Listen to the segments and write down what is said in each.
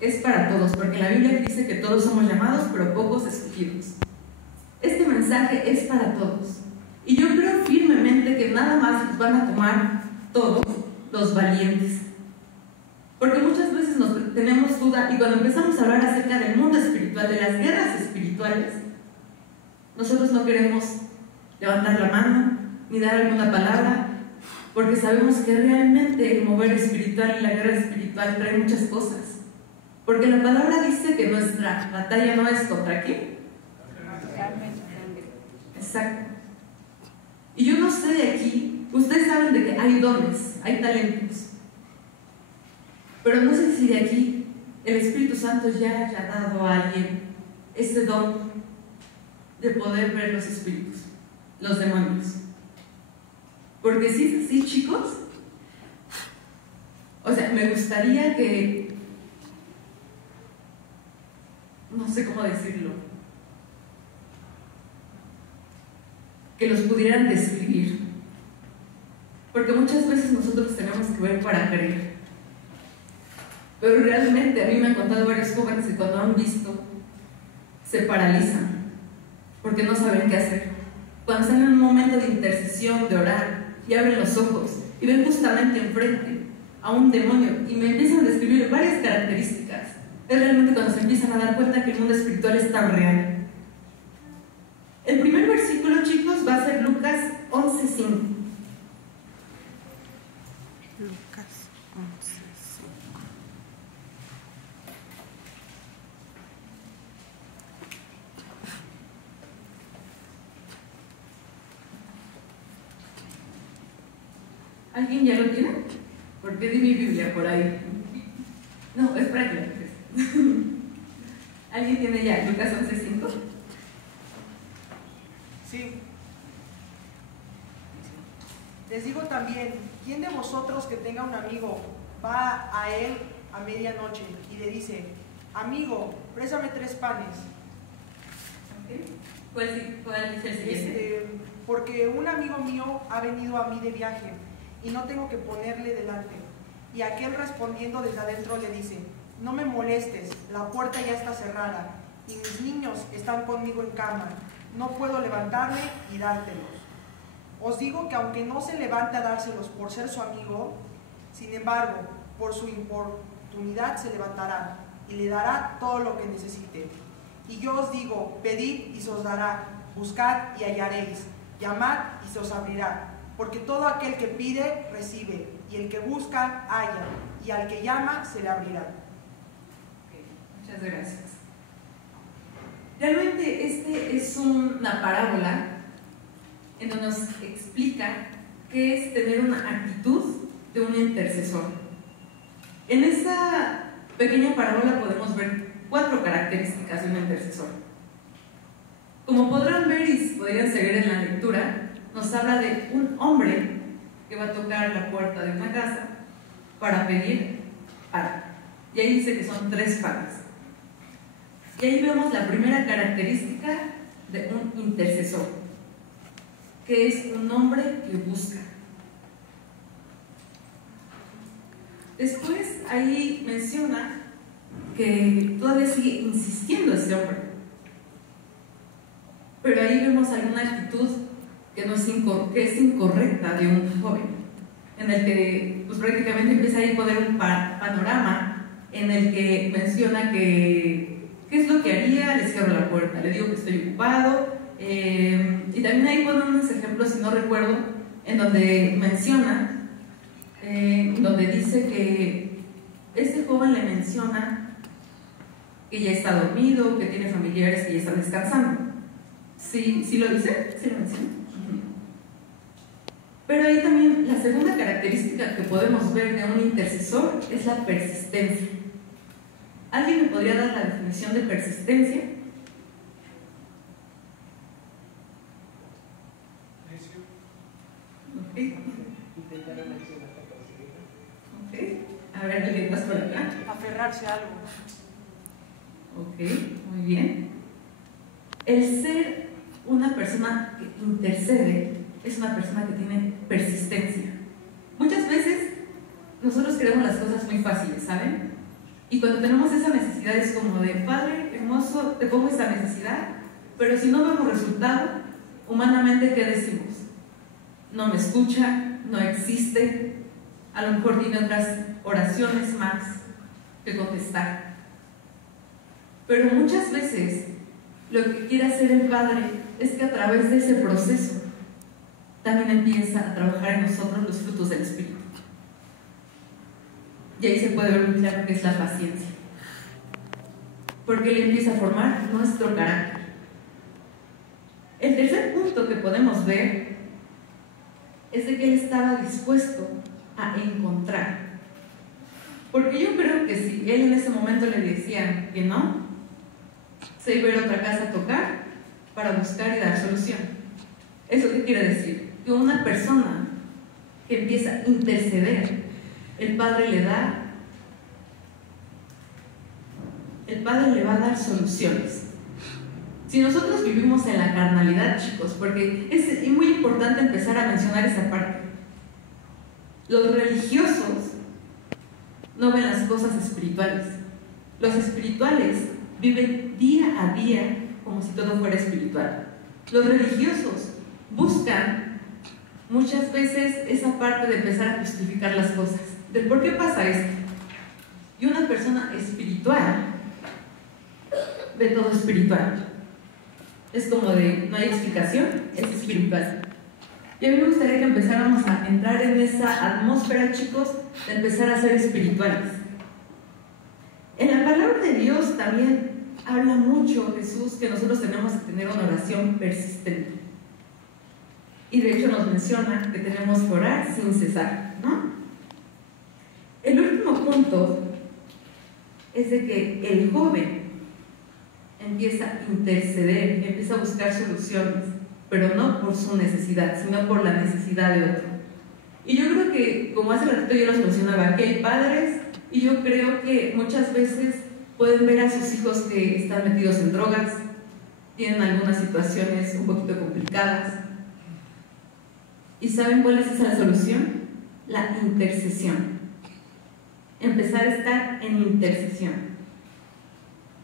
es para todos, porque la Biblia dice que todos somos llamados, pero pocos escogidos. Este mensaje es para todos. Y yo creo firmemente que nada más los van a tomar todos los valientes. Porque muchas veces tenemos duda, y cuando empezamos a hablar acerca del mundo espiritual, de las guerras espirituales, nosotros no queremos levantar la mano ni dar alguna palabra, porque sabemos que realmente el mover espiritual y la guerra espiritual trae muchas cosas. Porque la palabra dice que nuestra batalla no es contra ¿quién? Exacto. Y yo no sé de aquí, ustedes saben de que hay dones, hay talentos, pero no sé si de aquí el Espíritu Santo ya haya dado a alguien este don de poder ver los espíritus, los demonios. Porque si es así, chicos, o sea, me gustaría que, no sé cómo decirlo, que los pudieran describir. Porque muchas veces nosotros tenemos que ver para creer. Pero realmente a mí me han contado varios jóvenes que cuando han visto se paralizan porque no saben qué hacer. Cuando están en un momento de intercesión, de orar, y abren los ojos y ven justamente enfrente a un demonio y me empiezan a describir varias características, es realmente cuando se empiezan a dar cuenta que el mundo espiritual es tan real. El primer versículo, chicos, va a ser Lucas 11:5. Lucas 11:5. ¿Alguien ya lo tiene? Porque di mi Biblia por ahí. No, es para que lo empieces. ¿Alguien tiene ya Lucas 11:5? Sí. Les digo también, ¿quién de vosotros que tenga un amigo va a él a medianoche y le dice, amigo, préstame 3 panes? Okay. ¿Cuál es el siguiente? Porque un amigo mío ha venido a mí de viaje y no tengo que ponerle delante. Y aquel respondiendo desde adentro le dice, no me molestes, la puerta ya está cerrada y mis niños están conmigo en cama, no puedo levantarme y dártelos. Os digo que aunque no se levante a dárselos por ser su amigo, sin embargo, por su importunidad se levantará y le dará todo lo que necesite. Y yo os digo, pedid y se os dará, buscad y hallaréis, llamad y se os abrirá. Porque todo aquel que pide, recibe, y el que busca, halla, y al que llama, se le abrirá. Okay, muchas gracias. Realmente este es una parábola en donde nos explica qué es tener una actitud de un intercesor. En esta pequeña parábola podemos ver 4 características de un intercesor. Como podrán ver y podrían seguir en la lectura, nos habla de un hombre que va a tocar la puerta de una casa para pedir pan. Y ahí dice que son 3 panes. Y ahí vemos la primera característica de un intercesor, que es un hombre que busca. Después ahí menciona que todavía sigue insistiendo ese hombre, pero ahí vemos alguna actitud que es incorrecta de un joven, en el que pues prácticamente empieza a ir poner un panorama en el que menciona que qué es lo que haría, le cierro la puerta, le digo que estoy ocupado, y también ahí pone unos ejemplos, si no recuerdo, en donde menciona, donde dice que este joven le menciona que ya está dormido, que tiene familiares que ya están descansando. ¿Sí lo dice? ¿Sí lo menciona? Pero ahí también la segunda característica que podemos ver de un intercesor es la persistencia. ¿Alguien me podría dar la definición de persistencia? Okay. A ver, ¿alguien más por acá? Aferrarse a algo. Ok, muy bien. El ser una persona que intercede es una persona que tiene persistencia. Muchas veces nosotros queremos las cosas muy fáciles, ¿saben? Y cuando tenemos esa necesidad es como de, Padre hermoso, te pongo esta necesidad, pero si no vemos resultado, humanamente, ¿qué decimos? No me escucha, no existe, a lo mejor tiene otras oraciones más que contestar. Pero muchas veces lo que quiere hacer el Padre es que a través de ese proceso también empieza a trabajar en nosotros los frutos del Espíritu. Y ahí se puede ver muy claro que es la paciencia, porque Él empieza a formar nuestro carácter. El tercer punto que podemos ver es de que Él estaba dispuesto a encontrar, porque yo creo que si Él en ese momento le decían que no, se iba a ir a otra casa a tocar para buscar y dar solución. ¿Eso qué quiere decir? Que una persona que empieza a interceder, el Padre le va a dar soluciones. Si nosotros vivimos en la carnalidad, chicos, porque es muy importante empezar a mencionar esa parte. Los religiosos no ven las cosas espirituales. Los espirituales viven día a día como si todo fuera espiritual. Los religiosos buscan muchas veces esa parte de empezar a justificar las cosas, del por qué pasa esto. Y una persona espiritual ve todo espiritual. Es como de, no hay explicación, es espiritual. Y a mí me gustaría que empezáramos a entrar en esa atmósfera, chicos, de empezar a ser espirituales. En la palabra de Dios también habla mucho Jesús que nosotros tenemos que tener una oración persistente. Y de hecho nos menciona que tenemos que orar sin cesar, ¿no? El último punto es de que el joven empieza a interceder, empieza a buscar soluciones, pero no por su necesidad, sino por la necesidad de otro. Y yo creo que, como hace ratito yo los mencionaba, que hay padres, y yo creo que muchas veces pueden ver a sus hijos que están metidos en drogas, tienen algunas situaciones un poquito complicadas. ¿Y saben cuál es esa solución? La intercesión. Empezar a estar en intercesión.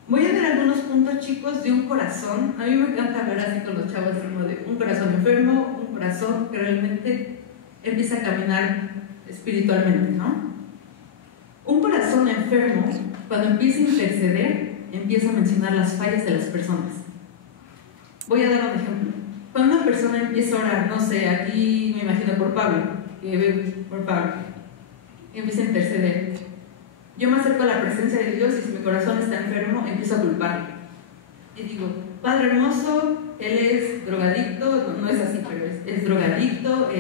Voy a dar algunos puntos, chicos, de un corazón. A mí me encanta hablar así con los chavos, como de un corazón enfermo, un corazón que realmente empieza a caminar espiritualmente, ¿no? Un corazón enfermo, cuando empieza a interceder, empieza a mencionar las fallas de las personas. Voy a dar un ejemplo. Cuando una persona empieza a orar, no sé, aquí me imagino por Pablo, que veo por Pablo, y empieza a interceder. Yo me acerco a la presencia de Dios y si mi corazón está enfermo, empiezo a culparlo. Y digo, Padre hermoso, él es drogadicto, no es así, pero es drogadicto,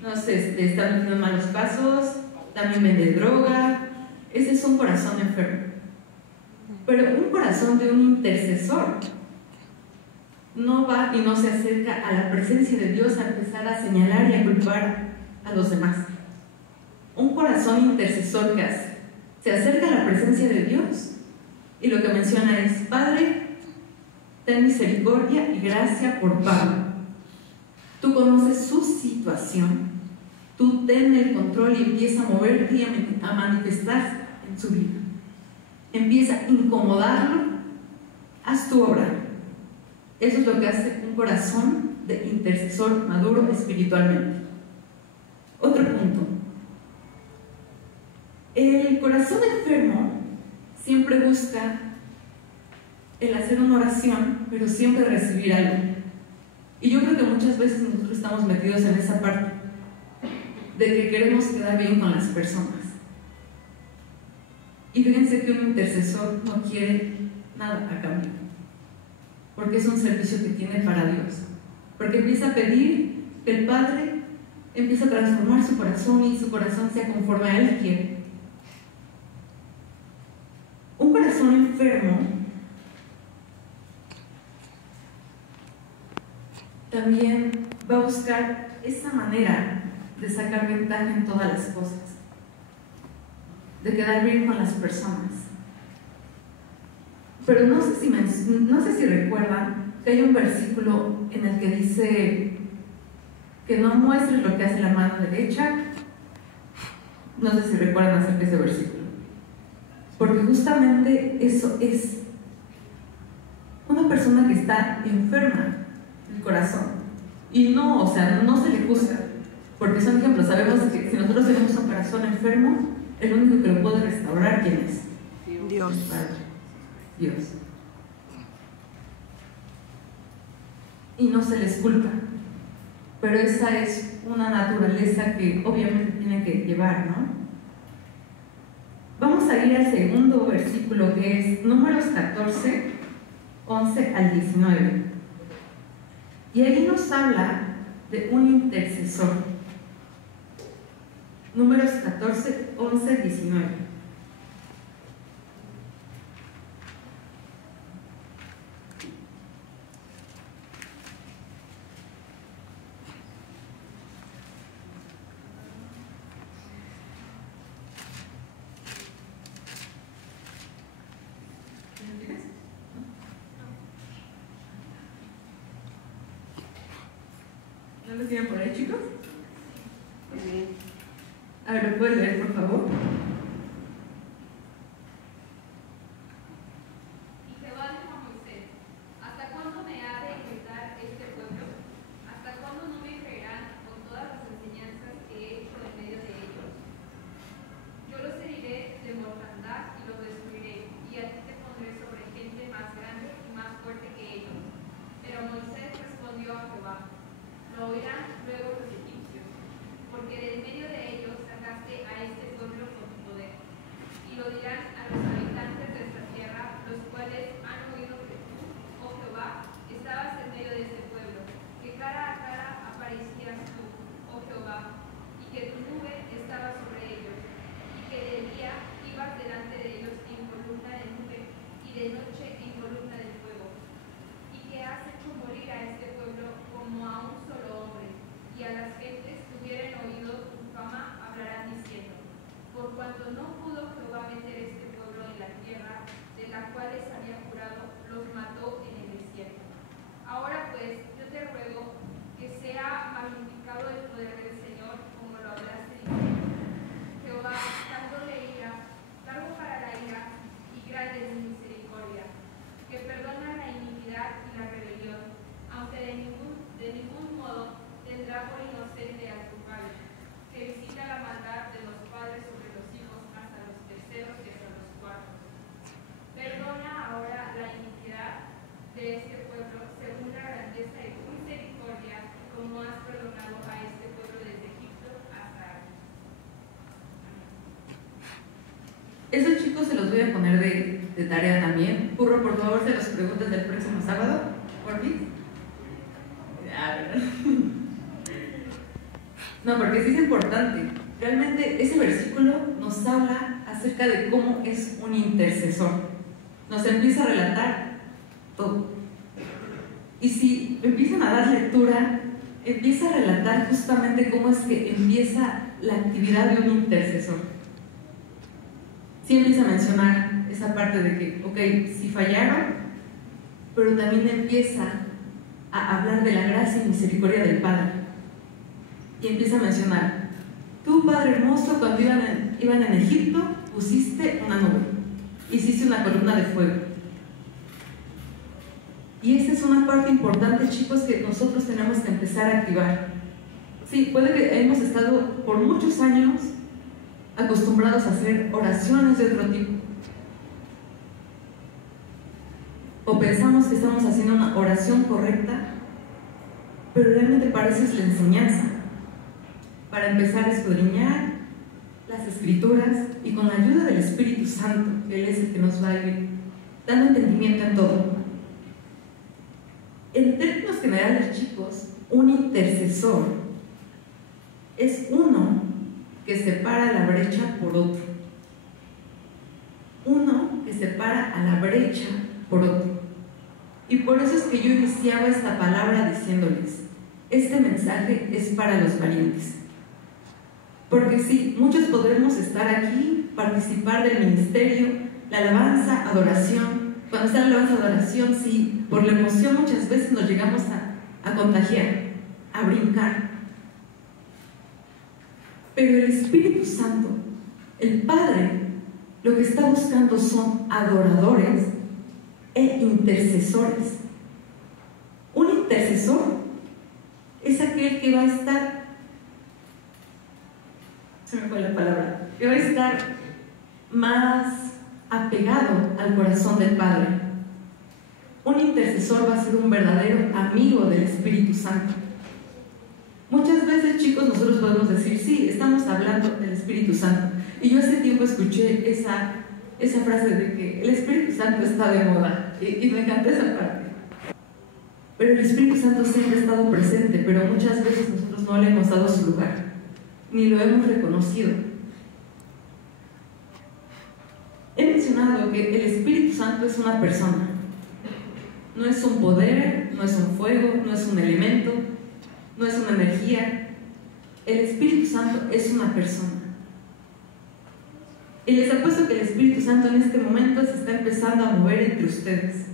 no sé, está metiendo en malos pasos, también vende droga. Ese es un corazón enfermo. Pero un corazón de un intercesor no va y no se acerca a la presencia de Dios a empezar a señalar y a culpar a los demás. Un corazón intercesor que hace, se acerca a la presencia de Dios y lo que menciona es: Padre, ten misericordia y gracia por Pablo. Tú conoces su situación, tú ten el control y empieza a moverte y a manifestar en su vida. Empieza a incomodarlo, haz tu obra. Eso es lo que hace un corazón de intercesor maduro espiritualmente. Otro punto. El corazón enfermo siempre busca el hacer una oración, pero siempre recibir algo. Y yo creo que muchas veces nosotros estamos metidos en esa parte de que queremos quedar bien con las personas. Y fíjense que un intercesor no quiere nada a cambio, porque es un servicio que tiene para Dios, porque empieza a pedir que el Padre empiece a transformar su corazón y su corazón sea conforme a Él quiere. Un corazón enfermo también va a buscar esa manera de sacar ventaja en todas las cosas, de quedar bien con las personas. Pero no sé si recuerdan que hay un versículo en el que dice que no muestres lo que hace la mano derecha. No sé si recuerdan acerca de ese versículo. porque justamente eso es una persona que está enferma del corazón. Y no, o sea, no se le juzga, porque son ejemplos. Sabemos que si nosotros tenemos un corazón enfermo, el único que lo puede restaurar, ¿quién es? Dios. El Padre, Dios. Y no se les culpa, pero esa es una naturaleza que obviamente tienen que llevar, ¿no? Vamos a ir al segundo versículo, que es Números 14, 11 al 19. Y ahí nos habla de un intercesor. Números 14, 11, 19. ¿No lo tienen por ahí, chicos? A ver, ¿lo puedes leer, por favor? Y Jehová dijo a Moisés: ¿Hasta cuándo me ha de inquietar este pueblo? ¿Hasta cuándo no me creerán con todas las enseñanzas que he hecho en medio de ellos? Yo los heriré de mortandad y los destruiré, y a ti te pondré sobre gente más grande y más fuerte que ellos. Pero Moisés respondió a Jehová: lo oirán luego los egipcios, porque de en medio de ellos sacaste a este pueblo con tu poder. Y lo dirán a los habitantes de esta tierra, los cuales han oído que tú, oh Jehová, estabas en medio de este pueblo, que cara a cara aparecías tú, oh Jehová, y que tu nube estaba sobre ellos, y que de día ibas delante de ellos en columna de nube, y de noche en columna de fuego, y que has hecho morir a este pueblo como a un solo hombre, y a las gentes que hubieran oído tu fama hablarán diciendo: por cuanto no pudo Jehová meter este pueblo en la tierra de la cual les había jurado, los mató en el desierto. Ahora pues, yo te ruego que sea magnificado el poder del Señor, como lo hablaste diciendo: Jehová, dándole ira, cargo para la ira, y grande es mi misericordia, que perdona la iniquidad y la rebelión, aunque de ningún modo tendrá por inocente a tu padre, que visita la maldad de los padres sobre los hijos hasta los terceros y hasta los cuartos. Perdona ahora la iniquidad de este pueblo según la grandeza de tu misericordia, como has perdonado a este pueblo desde Egipto hasta aquí. Esos chicos se los voy a poner de tarea también. Curro, por favor, se los preguntas del próximo sábado, por mí. No, porque sí es importante. Realmente ese versículo nos habla acerca de cómo es un intercesor. Nos empieza a relatar todo. Y si empiezan a dar lectura, empieza a relatar justamente cómo es que empieza la actividad de un intercesor. Sí empieza a mencionar esa parte de que, ok, sí fallaron, pero también empieza a hablar de la gracia y misericordia del Padre. Y empieza a mencionar: tú, Padre hermoso, cuando iban en Egipto, pusiste una nube, hiciste una columna de fuego. Y esa es una parte importante, chicos, que nosotros tenemos que empezar a activar. Sí, puede que hemos estado por muchos años acostumbrados a hacer oraciones de otro tipo, o pensamos que estamos haciendo una oración correcta, pero realmente para eso es la enseñanza, para empezar a escudriñar las Escrituras y con la ayuda del Espíritu Santo, Él es el que nos va a ir dando entendimiento en todo. En términos generales, chicos, un intercesor es uno que separa la brecha por otro. Uno que separa a la brecha por otro. Y por eso es que yo iniciaba esta palabra diciéndoles: este mensaje es para los valientes. Porque sí, muchos podremos estar aquí, participar del ministerio, la alabanza, adoración. Cuando está la alabanza, adoración, sí, por la emoción muchas veces nos llegamos a contagiar, a brincar. Pero el Espíritu Santo, el Padre, lo que está buscando son adoradores e intercesores. Un intercesor es aquel que va a estar, se me fue la palabra, que va a estar más apegado al corazón del Padre. Un intercesor va a ser un verdadero amigo del Espíritu Santo. Muchas veces, chicos, nosotros podemos decir, sí, estamos hablando del Espíritu Santo. Y yo hace tiempo escuché esa frase de que el Espíritu Santo está de moda. Y me encantó esa parte. Pero el Espíritu Santo siempre ha estado presente, pero muchas veces nosotros no le hemos dado su lugar, ni lo hemos reconocido. He mencionado que el Espíritu Santo es una persona. No es un poder, no es un fuego, no es un elemento, no es una energía. El Espíritu Santo es una persona. Y les apuesto que el Espíritu Santo en este momento se está empezando a mover entre ustedes.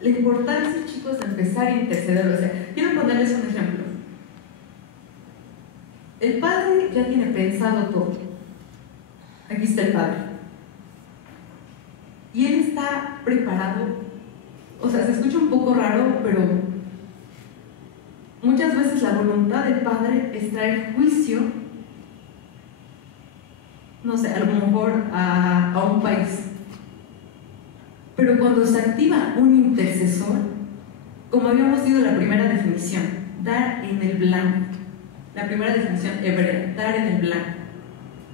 La importancia, chicos, de empezar a interceder. O sea, quiero ponerles un ejemplo. El Padre ya tiene pensado todo. Aquí está el Padre. Y Él está preparado. O sea, se escucha un poco raro, pero muchas veces la voluntad del Padre es traer juicio, no sé, a lo mejor a un país. Pero cuando se activa un intercesor, como habíamos dicho la primera definición, dar en el blanco. La primera definición hebrea, dar en el blanco.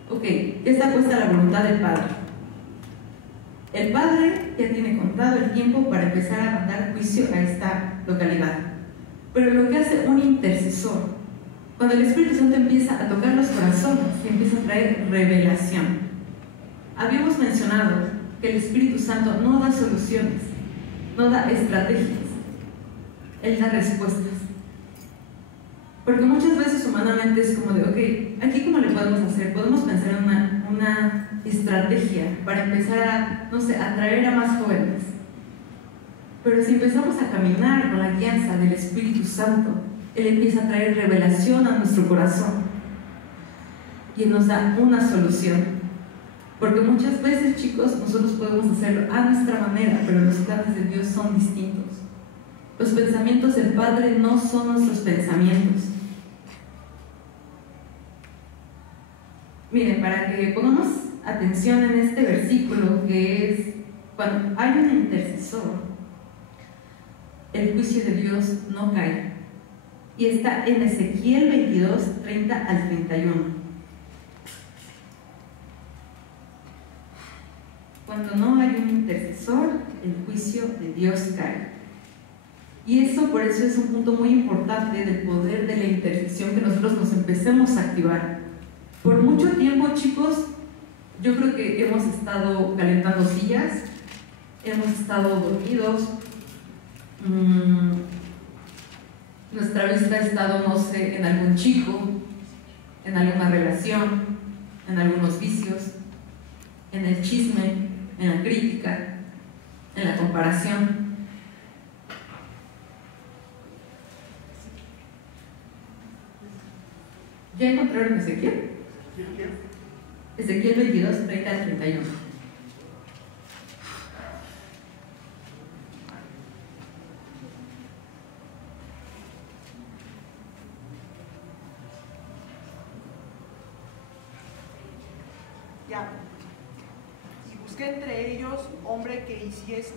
Ok, ya está puesta la voluntad del Padre. El Padre ya tiene contado el tiempo para empezar a mandar juicio a esta localidad. Pero lo que hace un intercesor, cuando el Espíritu Santo empieza a tocar los corazones, empieza a traer revelación. Habíamos mencionado que el Espíritu Santo no da soluciones, no da estrategias, Él da respuestas. Porque muchas veces humanamente es como de, ok, ¿aquí cómo le podemos hacer? Podemos pensar en una estrategia para empezar a, no sé, atraer a más jóvenes. Pero si empezamos a caminar con la guianza del Espíritu Santo, Él empieza a traer revelación a nuestro corazón y Él nos da una solución. Porque muchas veces, chicos, nosotros podemos hacerlo a nuestra manera, pero los planes de Dios son distintos. Los pensamientos del Padre no son nuestros pensamientos. Miren, para que pongamos atención en este versículo, que es cuando hay un intercesor, el juicio de Dios no cae. Y está en Ezequiel 22, 30 al 31. Cuando no hay un intercesor, el juicio de Dios cae. Y eso, por eso es un punto muy importante del poder de la intercesión, que nosotros nos empecemos a activar. Por mucho tiempo, chicos, yo creo que hemos estado calentando sillas, hemos estado dormidos, nuestra vista ha estado, no sé, en algún chico, en alguna relación, en algunos vicios, en el chisme, en la crítica, en la comparación. ¿Ya encontraron Ezequiel? Ezequiel 22, 30 al 31. Ya. Y busqué entre ellos hombre que hiciese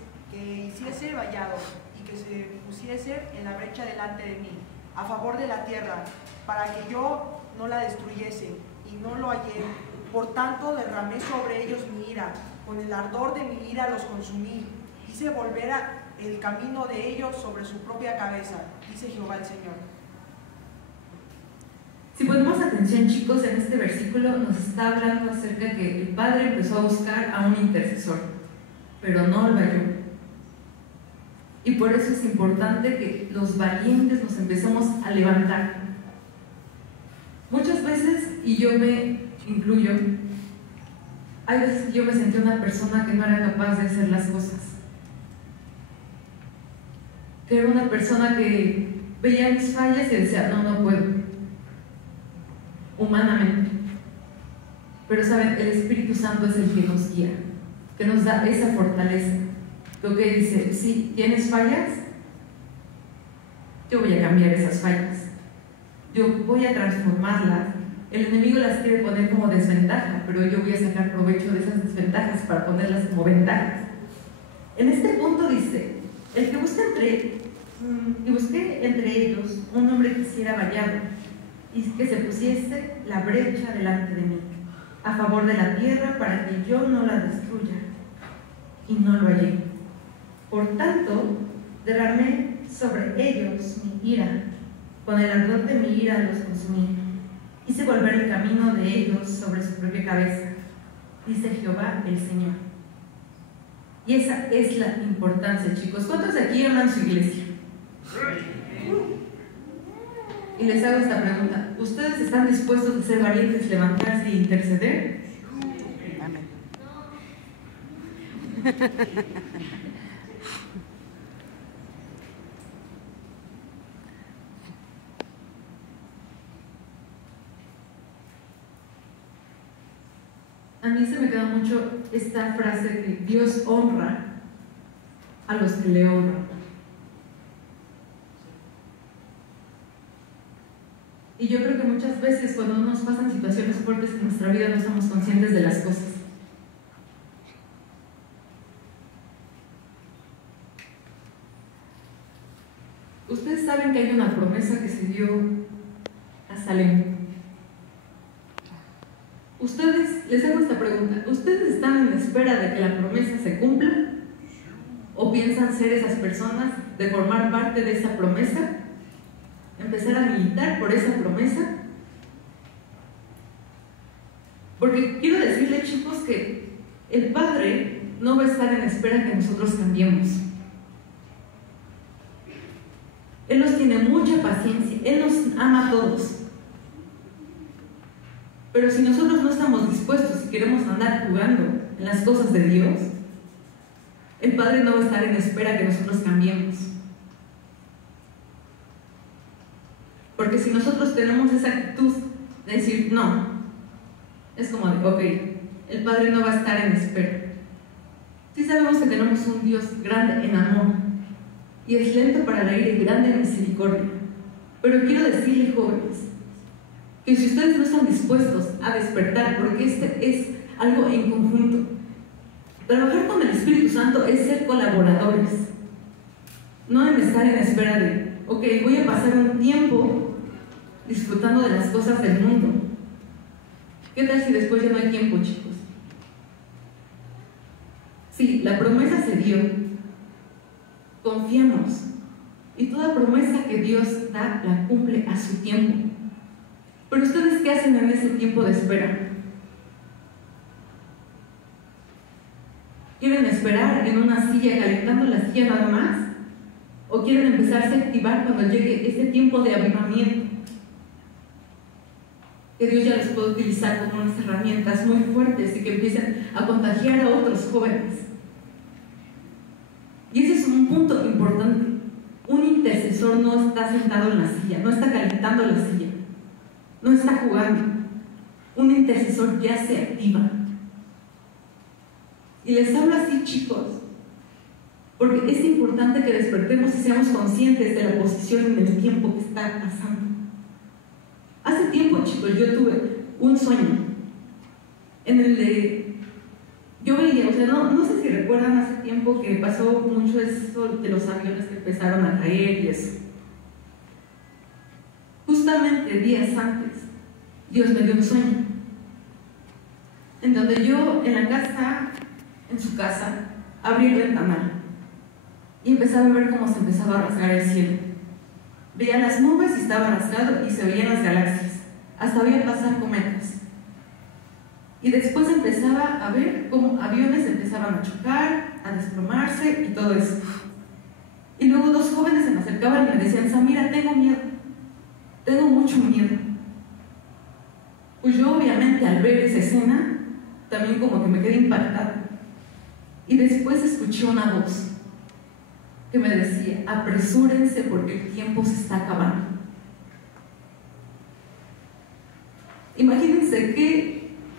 vallado y que se pusiese en la brecha delante de mí, a favor de la tierra, para que yo no la destruyese, y no lo hallé. Por tanto derramé sobre ellos mi ira, con el ardor de mi ira los consumí, hice volver el camino de ellos sobre su propia cabeza, dice Jehová el Señor. Si ponemos atención, chicos, en este versículo nos está hablando acerca de que el Padre empezó a buscar a un intercesor, pero no lo halló. Y por eso es importante que los valientes nos empecemos a levantar. Muchas veces, y yo me incluyo, hay veces que yo me sentí una persona que no era capaz de hacer las cosas, que era una persona que veía mis fallas y decía, no puedo. humanamente. Pero saben, el Espíritu Santo es el que nos guía, que nos da esa fortaleza. Lo que dice, sí, ¿tienes fallas? Yo voy a cambiar esas fallas. Yo voy a transformarlas. El enemigo las quiere poner como desventaja, pero yo voy a sacar provecho de esas desventajas para ponerlas como ventajas. En este punto dice, el que busque entre ellos un hombre que hiciera vallado y que se pusiese la brecha delante de mí, a favor de la tierra para que yo no la destruya. Y no lo hallé. Por tanto, derramé sobre ellos mi ira, con el ardor de mi ira los consumí. Hice volver el camino de ellos sobre su propia cabeza, dice Jehová el Señor. Y esa es la importancia, chicos. ¿Cuántos de aquí aman su iglesia? Y les hago esta pregunta. ¿Ustedes están dispuestos a ser valientes, levantarse e interceder? Amén. A mí se me queda mucho esta frase que Dios honra a los que le honran. Y yo creo que muchas veces cuando nos pasan situaciones fuertes en nuestra vida no somos conscientes de las cosas. Ustedes saben que hay una promesa que se dio a Salem. Ustedes, les hago esta pregunta, ¿ustedes están en espera de que la promesa se cumpla? ¿O piensan ser esas personas, de formar parte de esa promesa? ¿Empezar a militar por esa promesa? Porque quiero decirles, chicos, que el Padre no va a estar en espera que nosotros cambiemos. Él nos tiene mucha paciencia, Él nos ama a todos. Pero si nosotros no estamos dispuestos y queremos andar jugando en las cosas de Dios, el Padre no va a estar en espera que nosotros cambiemos. Porque si nosotros tenemos esa actitud de decir no, es como de, ok, el Padre no va a estar en espera. Sí sabemos que tenemos un Dios grande en amor y es lento para la ira y grande en misericordia. Pero quiero decirles, jóvenes, que si ustedes no están dispuestos a despertar, porque este es algo en conjunto, trabajar con el Espíritu Santo es ser colaboradores, no en estar en espera de, ok, voy a pasar un tiempo disfrutando de las cosas del mundo. ¿Qué tal si después ya no hay tiempo, chicos? Sí, la promesa se dio, confiamos, y toda promesa que Dios da la cumple a su tiempo. Pero ustedes, ¿qué hacen en ese tiempo de espera? ¿Quieren esperar en una silla, calentando la silla nada más? ¿O quieren empezarse a activar cuando llegue ese tiempo de avivamiento? Que Dios ya los puede utilizar como unas herramientas muy fuertes y que empiecen a contagiar a otros jóvenes. Y ese es un punto importante. Un intercesor no está sentado en la silla, no está calentando la silla, no está jugando. Un intercesor ya se activa. Y les hablo así, chicos, porque es importante que despertemos y seamos conscientes de la posición en el tiempo que está pasando. Hace tiempo, chicos, yo tuve un sueño en el de yo veía, o sea, no sé si recuerdan hace tiempo que pasó mucho eso de los aviones que empezaron a caer y eso. Justamente días antes, Dios me dio un sueño en donde yo en la casa, en su casa, abrí el ventanal y empezaba a ver cómo se empezaba a rasgar el cielo. Veía las nubes y estaba rasgado y se veían las galaxias, hasta veía pasar cometas. Y después empezaba a ver cómo aviones empezaban a chocar, a desplomarse y todo eso. Y luego dos jóvenes se me acercaban y me decían: Samira, tengo miedo, tengo mucho miedo. Pues yo obviamente al ver esa escena también como que me quedé impactada. Y después escuché una voz que me decía: apresúrense porque el tiempo se está acabando. Imagínense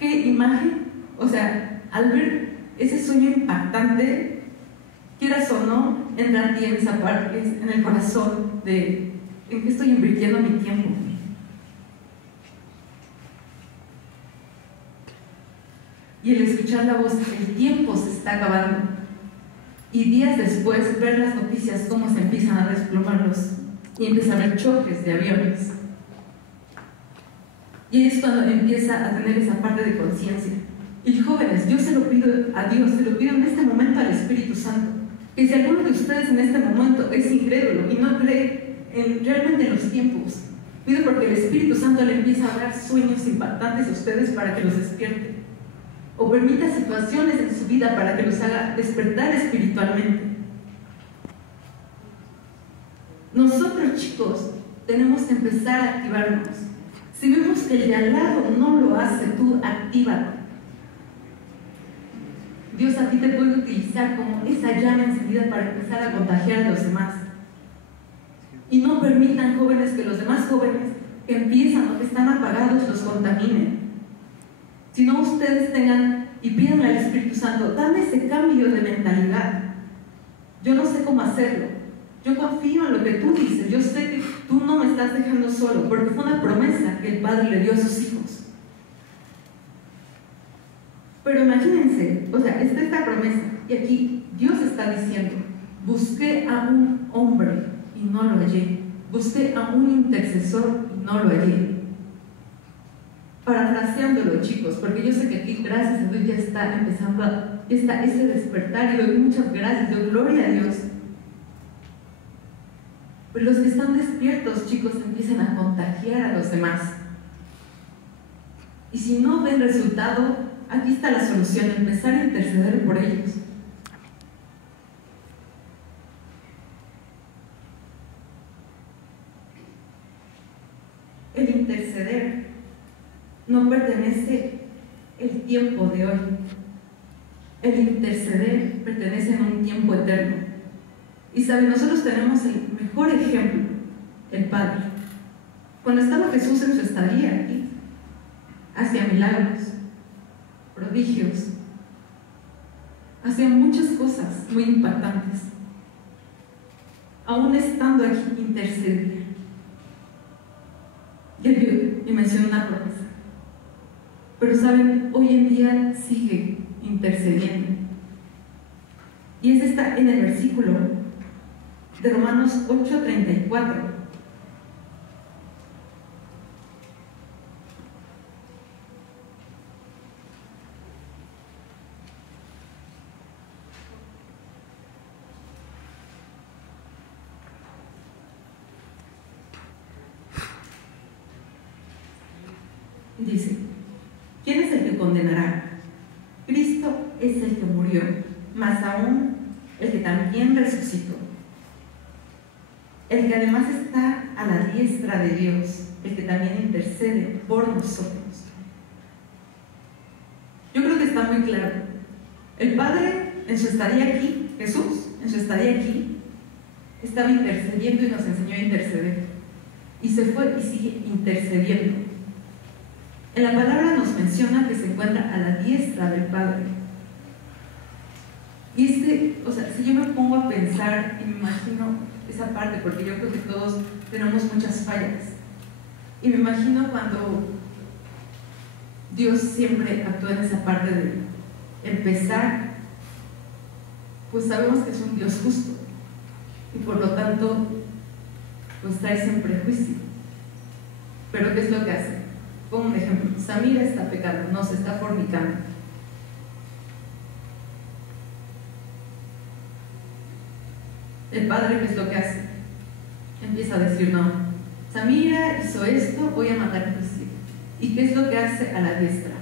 qué imagen, o sea, al ver ese sueño impactante, quieras o no, entra a ti en esa parte, en el corazón de en qué estoy invirtiendo mi tiempo. Y el escuchar la voz, el tiempo se está acabando. Y días después, ver las noticias, cómo se empiezan a desplomarlos y empiezan a haber choques de aviones. Y ahí es cuando empieza a tener esa parte de conciencia. Y jóvenes, yo se lo pido a Dios, se lo pido en este momento al Espíritu Santo, que si alguno de ustedes en este momento es incrédulo y no cree realmente en los tiempos, pido porque el Espíritu Santo le empieza a dar sueños impactantes a ustedes para que los despierte, o permita situaciones en su vida para que los haga despertar espiritualmente. Nosotros, chicos, tenemos que empezar a activarnos. Si vemos que el de al lado no lo hace, tú actívalo. Dios a ti te puede utilizar como esa llama encendida para empezar a contagiar a los demás. Y no permitan, jóvenes, que los demás jóvenes que empiezan o que están apagados los contaminen. Sino ustedes tengan y pidan al Espíritu Santo, dame ese cambio de mentalidad. Yo no sé cómo hacerlo. Yo confío en lo que tú dices. Yo sé que tú no me estás dejando solo, porque fue una promesa que el Padre le dio a sus hijos. Pero imagínense, o sea, está esta promesa, y aquí Dios está diciendo, busqué a un hombre y no lo hallé, busqué a un intercesor y no lo hallé. Parafraseándolo, chicos, porque yo sé que aquí, gracias a Dios, ya está empezando ese despertar, y doy muchas gracias, doy gloria a Dios. Pero los que están despiertos, chicos, empiezan a contagiar a los demás. Y si no ven resultado, aquí está la solución, empezar a interceder por ellos. El interceder no pertenece el tiempo de hoy. El interceder pertenece a un tiempo eterno. Y saben, nosotros tenemos el mejor ejemplo, el Padre. Cuando estaba Jesús en su estadía aquí, hacía milagros, prodigios, hacía muchas cosas muy impactantes. Aún estando aquí, intercedía. Y mencionó una promesa. Pero saben, hoy en día sigue intercediendo. Y es esta en el versículo de Romanos 8:34. Dice, ¿quién es el que condenará? Cristo es el que murió, más aún el que también resucitó, el que además está a la diestra de Dios, el que también intercede por nosotros. Yo creo que está muy claro. El Padre, en su estadía aquí, Jesús, en su estadía aquí, estaba intercediendo y nos enseñó a interceder. Y se fue y sigue intercediendo. En la palabra nos menciona que se encuentra a la diestra del Padre. Y o sea, si yo me pongo a pensar y me imagino esa parte, porque yo creo que todos tenemos muchas fallas, y me imagino cuando Dios siempre actúa en esa parte de empezar, pues sabemos que es un Dios justo, y por lo tanto, pues trae siempre juicio. Pero ¿qué es lo que hace? Pongo un ejemplo. Samira está pecando, no, se está fornicando. El padre, ¿qué es lo que hace? Empieza a decir, no, Samira hizo esto, voy a matar a tus hijos. ¿Y qué es lo que hace a la diestra?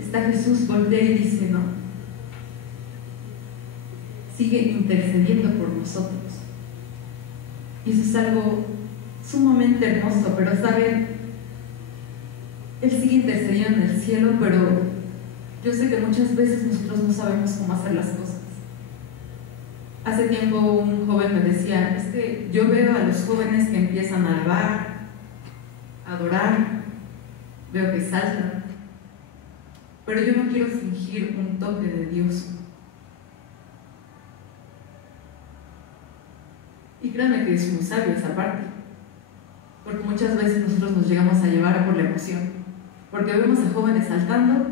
Está Jesús, voltea y dice, no. Sigue intercediendo por nosotros. Y eso es algo sumamente hermoso, pero saben, Él sigue intercediendo en el cielo, pero yo sé que muchas veces nosotros no sabemos cómo hacer las cosas. Hace tiempo un joven me decía, es que yo veo a los jóvenes que empiezan a alabar, adorar, veo que saltan, pero yo no quiero fingir un toque de Dios. Y créanme que es muy sabio esa parte, porque muchas veces nosotros nos llegamos a llevar por la emoción, porque vemos a jóvenes saltando,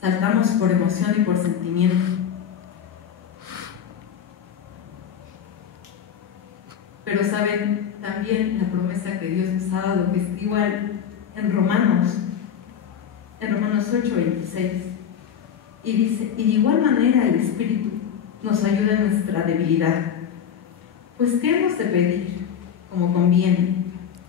saltamos por emoción y por sentimiento. Pero saben también la promesa que Dios nos ha dado, que es igual en Romanos 8:26, y dice: y de igual manera el Espíritu nos ayuda en nuestra debilidad, pues ¿qué hemos de pedir como conviene?